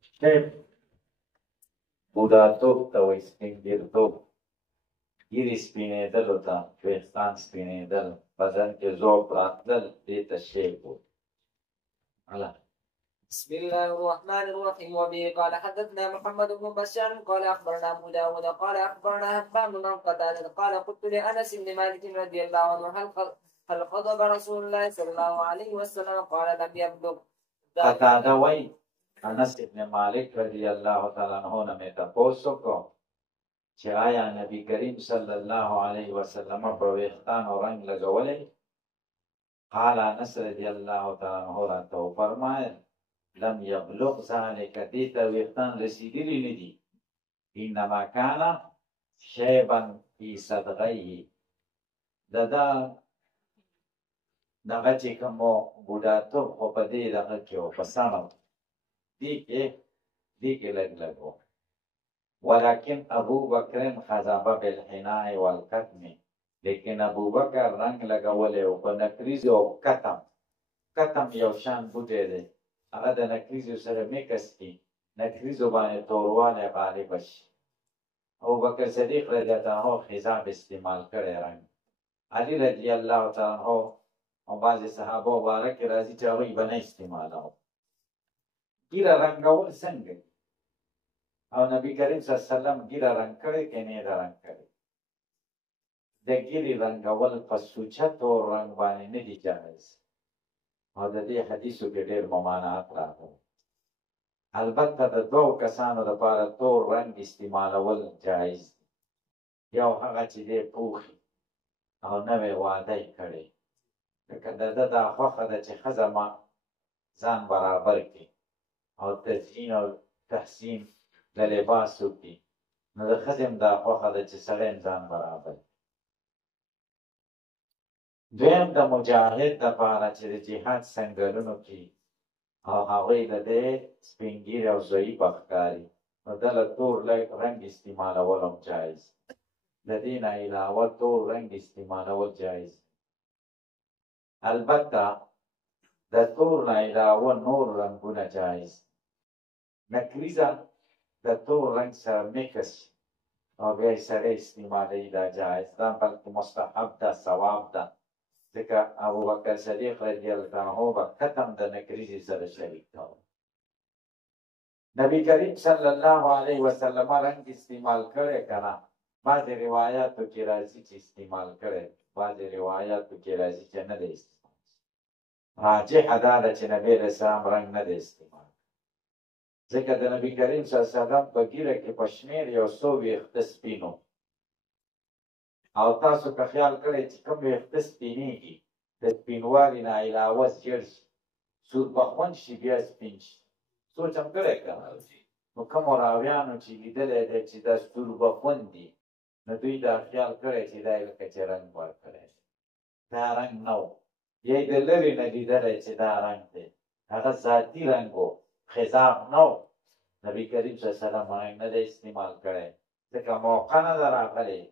شیب بوداتوب ته وایي سپین ګیرتوب ګیرې سپینېدلو ته ویښتان سپینېدل بدن کې ذوق راتلل دې ته شیب وایي. بسم الله الرحمن الرحيم. وبه قال حدثنا محمد بن بشار قال اخبرنا ابو داود قال اخبرنا همام بن قتاده قال قلت لانس بن مالك رضي الله عنه هل غضب رسول الله صلى الله عليه وسلم قال لم يبلغ. قتاده وایي انس بن مالک رضی الله تعالی عنہ نه مې تپوس وکړو چې آیا نبی کریم صلی الله علیه وسلم په ویښتانو رنګ لګولی؟ قال انس رضی الله تعالی عنہ راته وفرمایل لم یبلغ ذلک، دې ته ویښتان رسېدلي نه دي. انما کان شیبا فی صدغیه، دغه چې کوم بوډاتوب خو په دې دغه کې و په سمه دې کې لږ لږ و. ولکن ابو بکر خضب بالحناء والکتم، لیکن ابو بکر رنګ لګولی و په نکریزو او کتم یو شان بوټی دی، هغه د نکریزو سره میکس کړي، نکریزو باندې توروالی غالبه شي. ابوبکر صدیق رضی الله عنه خضاب استعمال کړی رنګ. علي رضی الله تعالی عنه او بعضې صحابه مبارک راځي چې هغوی به نه استعمالوه. ګیره رنګول څنګه دي؟ او نبی کریم صلی الله علیه وسلم ګیره رنګ کړې که نه ده رنګ کړې؟ د ګیرې رنګول په سوچه تور رنګ باندې نه دي جایز، او د دې حدیثو کې ډېر ممانعات راغلي. البته د دوو کسانو لپاره تور رنګ استعمالول جایز دي. یو هغه چې دی پوخي او نوی واده یې کړی، لکه د ده دا خوښه ده چې ښځه ما ځان برابر کړي او تزیین او تحسین د لباس وکړي، نو د ښځې هم دا خوښه ده چې سړی هم ځان برابر کړي. دویم د مجاهد دپاره چې د جهاد سنګرونو کې او هغوی د دې سپین ږیرې او ضعیفه ښکاري، نو ده له تور رنګ استعمالول هم جایز. د دې نه علاوه تور رنګ استعمالول جایز. البته د تور نه علاوه نور رنګونه جایز. نکریزه د تور رنګ سره میکس او بیا یې سړی استعمالوي، دا جایز ده، بلکې مستحب ده، ثواب ده. ځکه ابوبکر صدیق رضی الله عنه به کتم د نکریزې سره شریک کاوه. نبی کریم صلی الله علیه وسلم رنګ استعمال کړی که نه؟ بعضې روایاتو کې راځي چې استعمال کړی، بعضې روایاتو کې راځي چې نه دی استعمال. راجحه دا ده چې نبی علیه السلام رنګ نه دی استعمال، ځکه د نبی کریم صلی الله علیه وسلم په ږیره کې په شمېر 100 ویښته سپین و. او تاسو که خیال کړی چې کوم ویښته سپینېږي د سپینوالي نه علاوه ژیړ شي، سوربخون شي، بیا سپین شي. سوچ هم کړی که نه؟ نو کومو راویانو چې لیدلی دی چې دا سوربخون دي، نو دوی دا خیال کړی چې دا یې لکه چې رنګ ورکړی، دا رنګ نه و. یا یې د لرې نه لیدلی چې دا رنګ دی، هغه ذاتي رنګ و، خضاب نه و. نبی کریم صلی الله علیه وسلم رنګ نه دی استعمال کړی، ځکه موقع نه ده راغلی،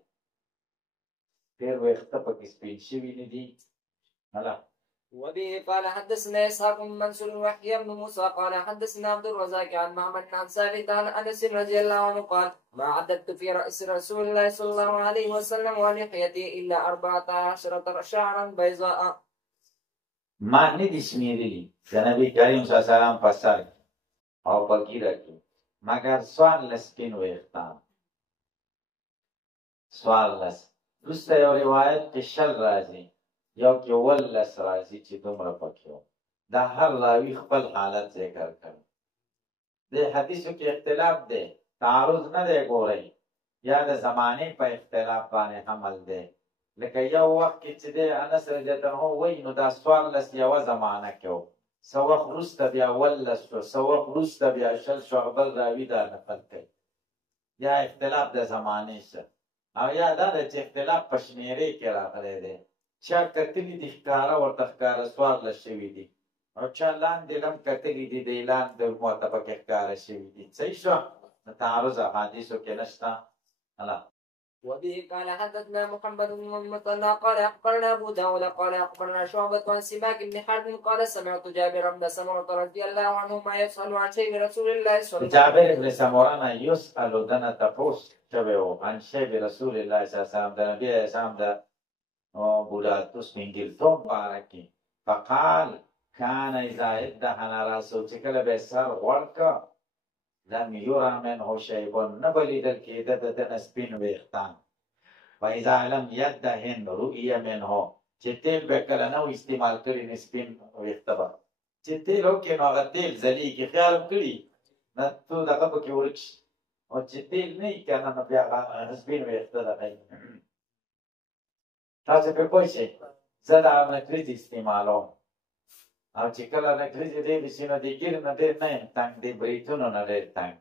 ډېر ویښته پکې سپین شوي نه دي. وبه قال حدثنا اسحاق بن منصور وحيى بن موسى قال حدثنا عبد الرزاق عن محمد بن ثابت عن انس رضي الله عنه قال ما عددت في راس رسول الله صلى الله عليه وسلم ولحيته الا 14 شعرا بيضاء. ما نه دي شمېرلي د نبي کریم صلی الله علیه وسلم په سر او په ږیره کې مګر 14 سپین ویښتان. 14 وروسته یو روایت کې 20 راځي، یو کې 18 راځي چې دومره پکې و. دا هر راوي خپل حالت ذکر کړي. د حدیثو کې اختلاف دی، تعارض نه دی. ګورئ، یا د زمانې په اختلاف باندې حمل دی. لکه یو وخت کې چې دی انس رضی الله عنه وایي نو دا 14 یوه زمانه کې و، څه وخت وروسته بیا 18 شو، څه وخت وروسته بیا 20 شو. بل راوي دا نقل کوي. یا اختلاف د زمانې سره، او یا دا ده چې اختلاف په شمېرې کې راغلی دی. چا کتلي دي ښکاره ورته ښکاره 14 شوي دي، او چا لاندې لم کتلي دي دی لاندې ورته پکې ښکاره شوي دي. صحیح شو؟ تعارض احادیثو کې نشته. وبه قال حدثنا محمد بن المثنى قال اخبرنا ابو داود قال اخبرنا شعبة عن سماك بن حرب قال سمعت جابر بن سمرة رضي الله عنهما يسأل عن شيء رسول الله صلى الله عليه وسلم. جابر بن سمرة يسأل دنا تفوس شبهه عن شيء رسول الله صلى الله عليه وسلم ده نبي اسلام ده بوداتوس من جلتهم باركي فقال كان إذا ادهن راسه شكل بسر ورقة لم يرى منه شيء نبلي الكيدة دنسبين ويختان فإذا لم يدهن رؤية منه جتيل بكلنا استعمال كري نسبين ويختبر جتيل هو كنو غتيل زليكي خيال كري نتو دقبك وركش وجتيل ني كان نبيع نسبين ويختبر تاسو په پوښي زدا نکریز استعمالو او چې کله نکریز دې بسینو دې ګیر نه دې نه تنگ دې بریتونو نه دې تنگ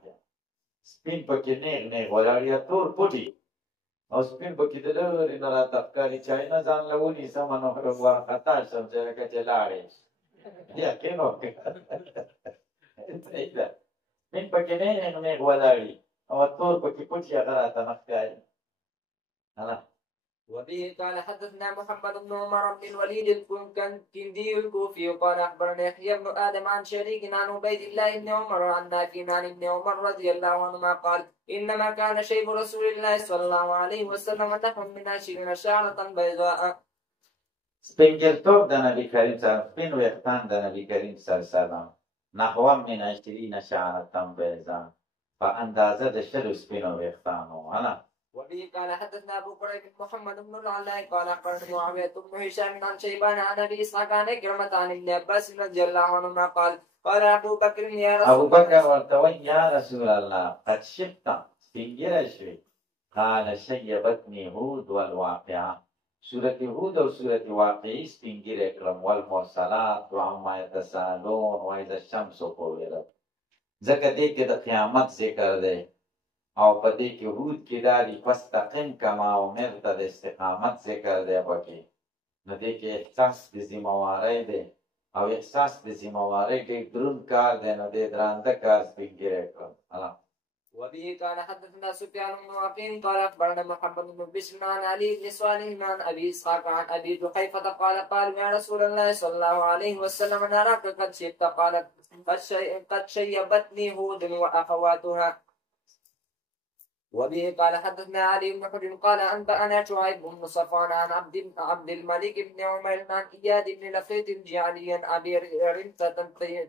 سپین پکې نه ولاړیا تور پټي او سپین پکې دې لري نه راځي چې نه ځان لونی سمانو ور خطا سم چې کته لاړې یا کینو سپین پکې نه ولاړی او تور پکې پټي هغه راته مخکای انا وبه قال حدثنا محمد بن عمر بن الوليد الكندي الكوفي قال اخبرنا يحيى بن ادم عن شريك عن عبيد الله بن عمر عن نافع عن ابن عمر رضي الله عنهما قال انما كان شيب رسول الله صلى الله عليه وسلم نحو من 20 شعرة بيضاء. سپینگرتوب د نبی کریم صلی الله علیه و سپین د نبی کریم صلی الله علیه و سلم نحو من 20 شعرة بيضاء فاندازه د شلو سپینو وختانو انا. وبه قال حدثنا ابو قريب محمد بن العلاء قال اخبرنا معاويه بن هشام عن شيبان عن ابي اسحاق عن كرمة عن ابن عباس رضي الله عنهما قال قال ابو بكر يا رسول الله ابو بكر ورتوي يا رسول الله قد شفت سپینگرشوی قال شيبتني هود والواقعه سورة هود و سورة واقعی سپینگر اکرم والمرسلات وعما يتساءلون واذا الشمس كورت ځکه دې کې د قیامت ذکر دی او په دې کې هود کې داري فاستقم کما امرت د استقامت ذکر دی پکې نو دې کې احساس د ذمہواری دی او احساس د ذمہواری ډېر دروند کار دی نو دې درانده کار سپینګر کړم الله. وبه قال حدثنا سفيان بن وكيع قال اخبرنا محمد بن بشر عن علي بن صالح عن ابي اسحاق عن ابي جحيفة قال يا رسول الله صلى الله عليه وسلم نراك قد شئت قال قد شيبتني هود واخواتها. وبه قال حدثنا علي بن حجر قال انبانا شعيب بن صفوان عن عبد الملك بن عمر عن اياد بن لقيط الجعلي عن ابي رمثة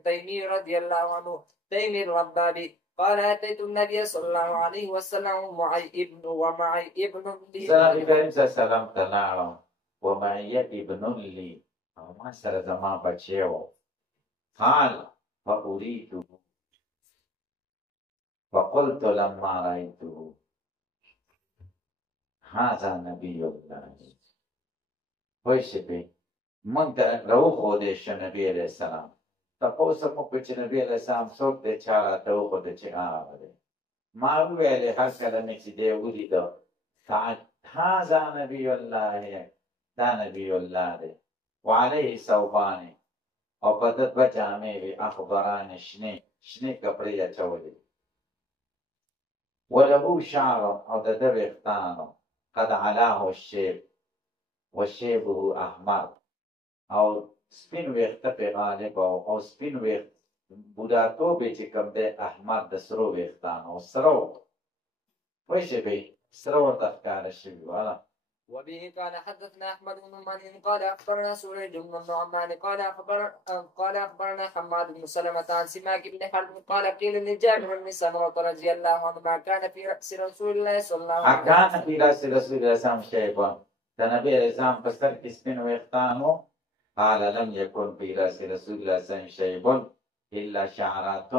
تيمي رضي الله عنه تيمي الربابي قال اتيت النبي صلى الله عليه وسلم ومعي ابن لي صلى الله عليه ومعي ابن لي ما سر زمان بچيو قال فأريده فقلت لما رأيته هذا نبي الله ويشبه من لو خودش نبی علیہ السلام تاسو مو په چې نبی علیہ السلام څوک د چا ته خود چې هغه ما ویل هر کله مې چې دی ولیدو هذا نبی الله دا نبی الله دی وعليه ثوبان او په دې بچامه وی اخباران شنه کپڑے اچولې وله شعر او د وختانو قد علاه الشيب وشيبه احمر او سپین وخت په غالب او سپین وخت بوداتو به چې کوم د احمر د سرو وختانو سرو وایي به سرو تفکار شي والا. وبه قال حدثنا احمد بن منين قال اخبرنا سويد بن النعمان قال اخبرنا حماد بن سلمة عن سماك بن حرب قال قيل لجابر بن سمرة رضي الله عنه ما كان في رأس رسول الله صلى الله عليه وسلم كان في رأس رسول الله صلى الله عليه وسلم شيبا النبي عليه السلام فسر كسبين ويختانه قال لم يكن في رأس رسول الله صلى الله عليه وسلم شيب إلا شعرات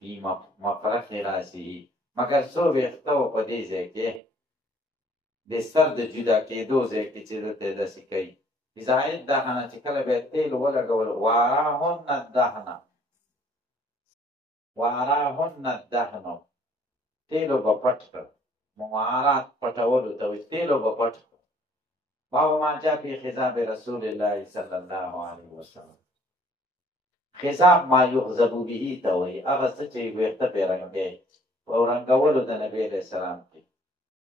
في مفرق رأسه مگر سو ويختو قديزه كه د سر د جدا کېدو ځای کې چې دلته داسې کوي بزاید دهنه چې کله به تیل ولګول واراهن الدهنو تیلو به پټ کړ موارات پټولو ته وایي تیلو به پټ کړ باب ما جاء في خضاب رسول الله صلى الله عليه وسلم خضاب ما يغضب به ته وایي هغه څه چې ویښته پرې رنګوي او رنګولو د نبي علیه السلام کې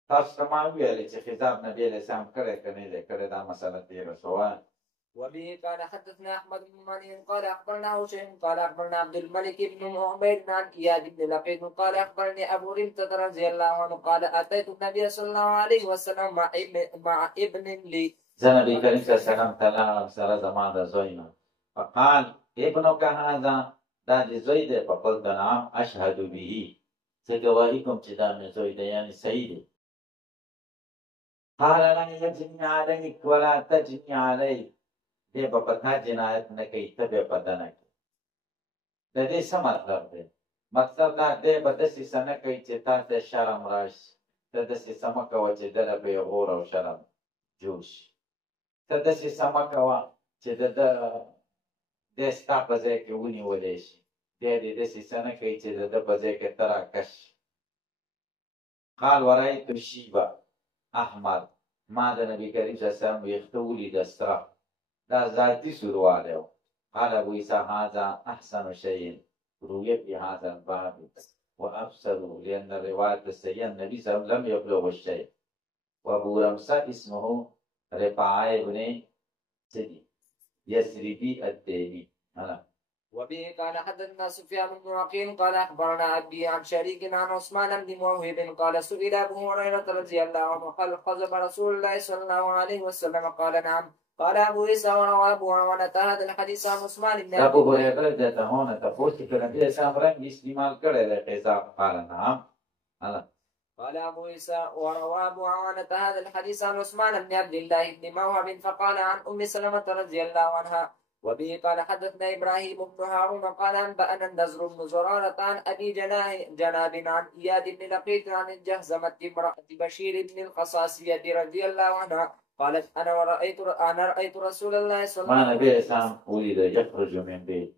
تاسو ته ما ویلې چې خطاب نبي علیه السلام کړی که نه دی کړی دا مسله تېره شوه. وبه قال حدثنا احمد بن مني قال اخبرنا هشيم قال اخبرنا عبد الملك بن عبيد عن اياد بن لقيط قال اخبرني ابو رمته رضي الله عنه قال اتيت النبي صلى الله عليه وسلم مع ابن لي. زه نبي کریم صلی الله علیه وسلم ته لاړم سره زما د زوی نه. فقال ابنک هذا دا د زوی دی. فقلت نعم اشهد به، زه ګواهي کوم چې دا مې زوی دی، یعنې صحیح دی. قال لا يجني عليك ولا تجني عليك، دی به په تا جنایت نه کوي، ته به په ده نه کوي. د دې څه مطلب دی؟ مطلب دا دی به داسې څه نه کوي چې تا ته شرم راشي. ته داسې څه مه کوه چې ده له به یې غور او شرم جوړ شي. ته داسې څه مه کوه چې د ده دی ستا په ځای کې ونیولی شي. بیا دې داسې څه نه کوي چې د ده په ځای کې ته راکش شي. قال ورأیت شیبه احمد، ما د نبي کریم صلی الله علیه وسلم ویښته ولیده سره، دا ذاتي سوروالی و. قال ابو عیسی هذا احسن شیء روی فی هذا الباب وابصر لان الرواية الصحيح النبي صلى الله عليه وسلم لم يبلغ الشيء. وابو رمسة اسمه رفاعة بن يسربي التيمي. وبه قال حدثنا سفيان بن وكيع قال اخبرنا ابي عن شريك عن عثمان بن موهب قال سئل ابو هريره رضي الله عنه هل خزب رسول الله صلى الله عليه وسلم قال نعم. قال ابو عيسى وروى ابو عوانة هذا الحديث عن عثمان بن ابو هريره دته هونه تاسو چې نبی اسلام رنګ استعمال کړی دی قضا. قال نعم. قال ابو عيسى وروى ابو عوانة هذا الحديث عن عثمان بن عبد الله بن موهب فقال عن ام سلمة رضي الله عنها. وبه قال حدثنا ابراهيم بن هارون قال انبانا النذر بن زرارة عن ابي جناب عن اياد بن لقيط عن الجهزمة امرأة بشير بن القصاصية رضي الله عنها قالت انا رايت رسول الله صلى الله عليه وسلم. ما نبي اسلام ولد يخرج من بيت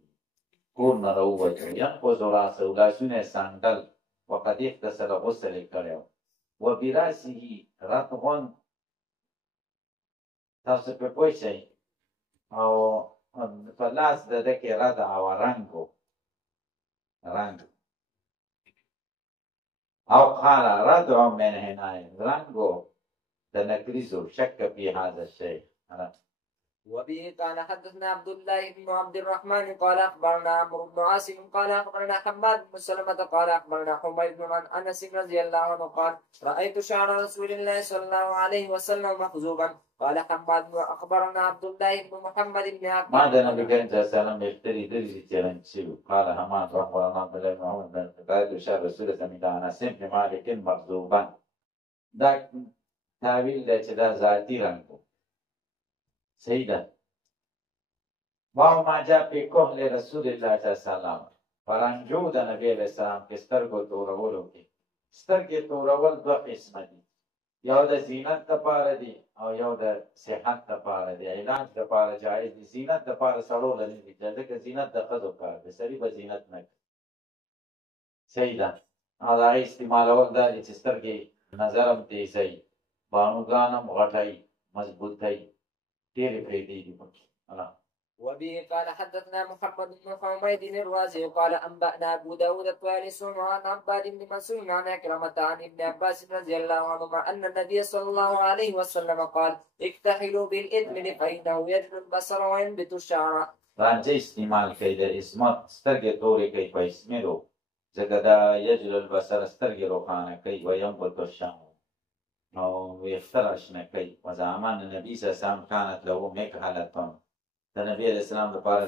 كورنا روته ينقض راسه لاسونه ساندل وقد اغتسل غسل کړو وبراسه رطب. تاسو په پوه شئ او په لاس د ده کې رد او رنګ او قال ردع من هناي رنګو د نکریزو شک فی هذا الشيء. وبه قال حدثنا عبد الله بن عبد الرحمن قال اخبرنا عمرو بن عاصم قال اخبرنا حماد بن سلمة قال اخبرنا حميد بن انس رضي الله عنه قال رايت شعر رسول الله صلى الله عليه وسلم مخزوبا. قال حماد اخبرنا عبد الله بن محمد بن عبد ما ده نبي كريم صلى الله عليه وسلم يفتري درجة جرنشيو. قال حماد اخبرنا عبد الله بن محمد بن رايت شعر رسول الله صلى الله عليه وسلم مالك مخزوبا. دا تعویل ده چې دا ذاتی رنګ صحیح ده. واو ما جاء في كهل رسول الله صلی الله علیه وسلم فرنجو د نبی علیه السلام کې سترګو تورولو کې. سترګې تورول دوه قسمه دي، یو د زینت دپاره دي او یو د صحت دپاره دي. علاج دپاره جایز دي، زینت دپاره سړو له نه دي، ځکه زینت د ښځو کار دی، سړي به زینت نه کوي. صحیح ده. او د هغې استعمالول دا دي چې سترګې نظر هم تیزوي، بانوګان هم غټوي، مضبوطوي، ډېرې پرېږدي پکې. وبه قال حدثنا محمد بن حميد الرازي قال انبانا ابو داود الطيالسي عن عباد بن مسعود عن عكرمة عن ابن عباس رضي الله عنهما ان النبي صلى الله عليه وسلم قال اكتحلوا بالاثم فانه يجل البصر وينبت الشعر. رانجه استعمال کوي د اسمت، سترګې تورې کوي په اسمېرو، ځکه دا یجل البصر سترګې روښانه کوي وینبت الشعر او ویښته راشنه کوي. وزعمان النبي صلی الله علیه وسلم كانت له مکحلة، د نبی علیه السلام لپاره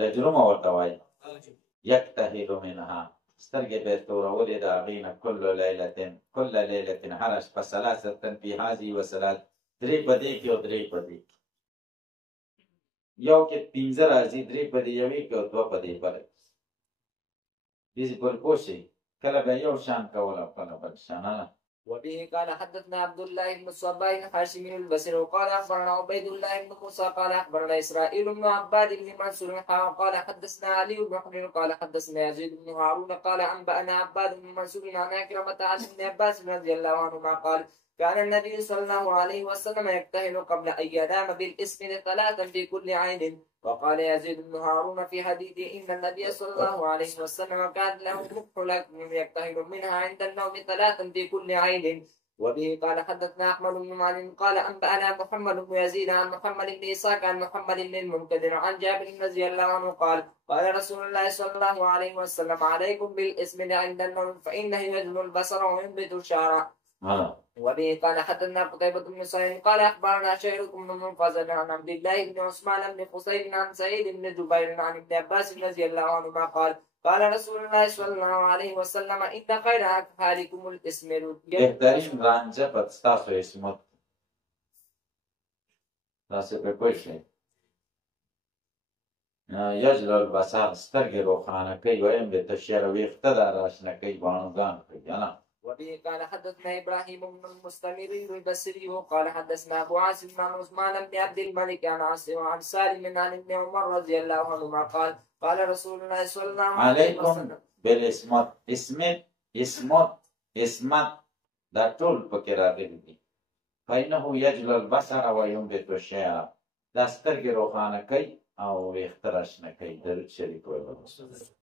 لجرومه ورته وایي. یکتحل منها، سترګې به یې تورولې د هغې نه کل لیلة هره شپه ثلاثة فی هذه وثلاث، درې په دې کې او درې په دې کې، یو کې پنځه راځي، درې په دې یوې کې او دوه په دې بله. داسې پورې پوه شئ، کله به یو شان کول او کله بل شان. وبه قال حدثنا عبد الله بن الصباح الحاشمي البصري وقال اخبرنا عبيد الله بن موسى قال اخبرنا اسرائيل بن عباد بن منصور قال حدثنا علي بن حجر قال حدثنا يزيد بن هارون قال انبانا عباد بن منصور عن عكرمة عن ابن عباس رضي الله عنهما قال كان النبي صلى الله عليه وسلم يكتهل قبل ان ينام بالاسم ثلاثا في كل عين. وقال يزيد بن هارون في حديثه ان النبي صلى الله عليه وسلم كان له مكحلة يكتهل منها عند النوم ثلاثا في كل عين. وبه قال حدثنا أحمد بن معين قال أنبأنا محمد بن يزيد عن محمد بن إسحاق عن محمد بن المنكدر عن جابر رضي الله عنه قال قال رسول الله صلى الله عليه وسلم عليكم بالإسم عند النوم فإنه يجل البصر وينبت الشعر. وبه قال حدثنا قتيبة بن سعيد قال أخبرنا شهر بن منفذل عن عبد الله بن عثمان بن حسين عن سعيد بن جبير عن ابن عباس رضي الله عنهما قال قال رسول الله صلى الله عليه وسلم إن خير أكفاركم الإسمر. بهترین رنجه په ستاسو اسمت تاسو په کوی شئ یجل البصر سترګې روښانه کوي ویم د تشیر ویښته دا راشنه کوي بانوګان کوي نه. وبه قال حدثنا إبراهيم بن المستمر البصري قال حدثنا أبو عاصم عن عثمان بن عبد الملك عن عاصم عن سالم عن ابن عمر رضي الله عنهما قال قال رسول الله صلى الله عليه وسلم عليكم بالاسمت اسمت دا ټول پکې راغلي دي. فإنه يجل البصر وينبت الشعر دا سترګې روښانه کوي او ویښته راشنه کوي. درود شریف ووایئ.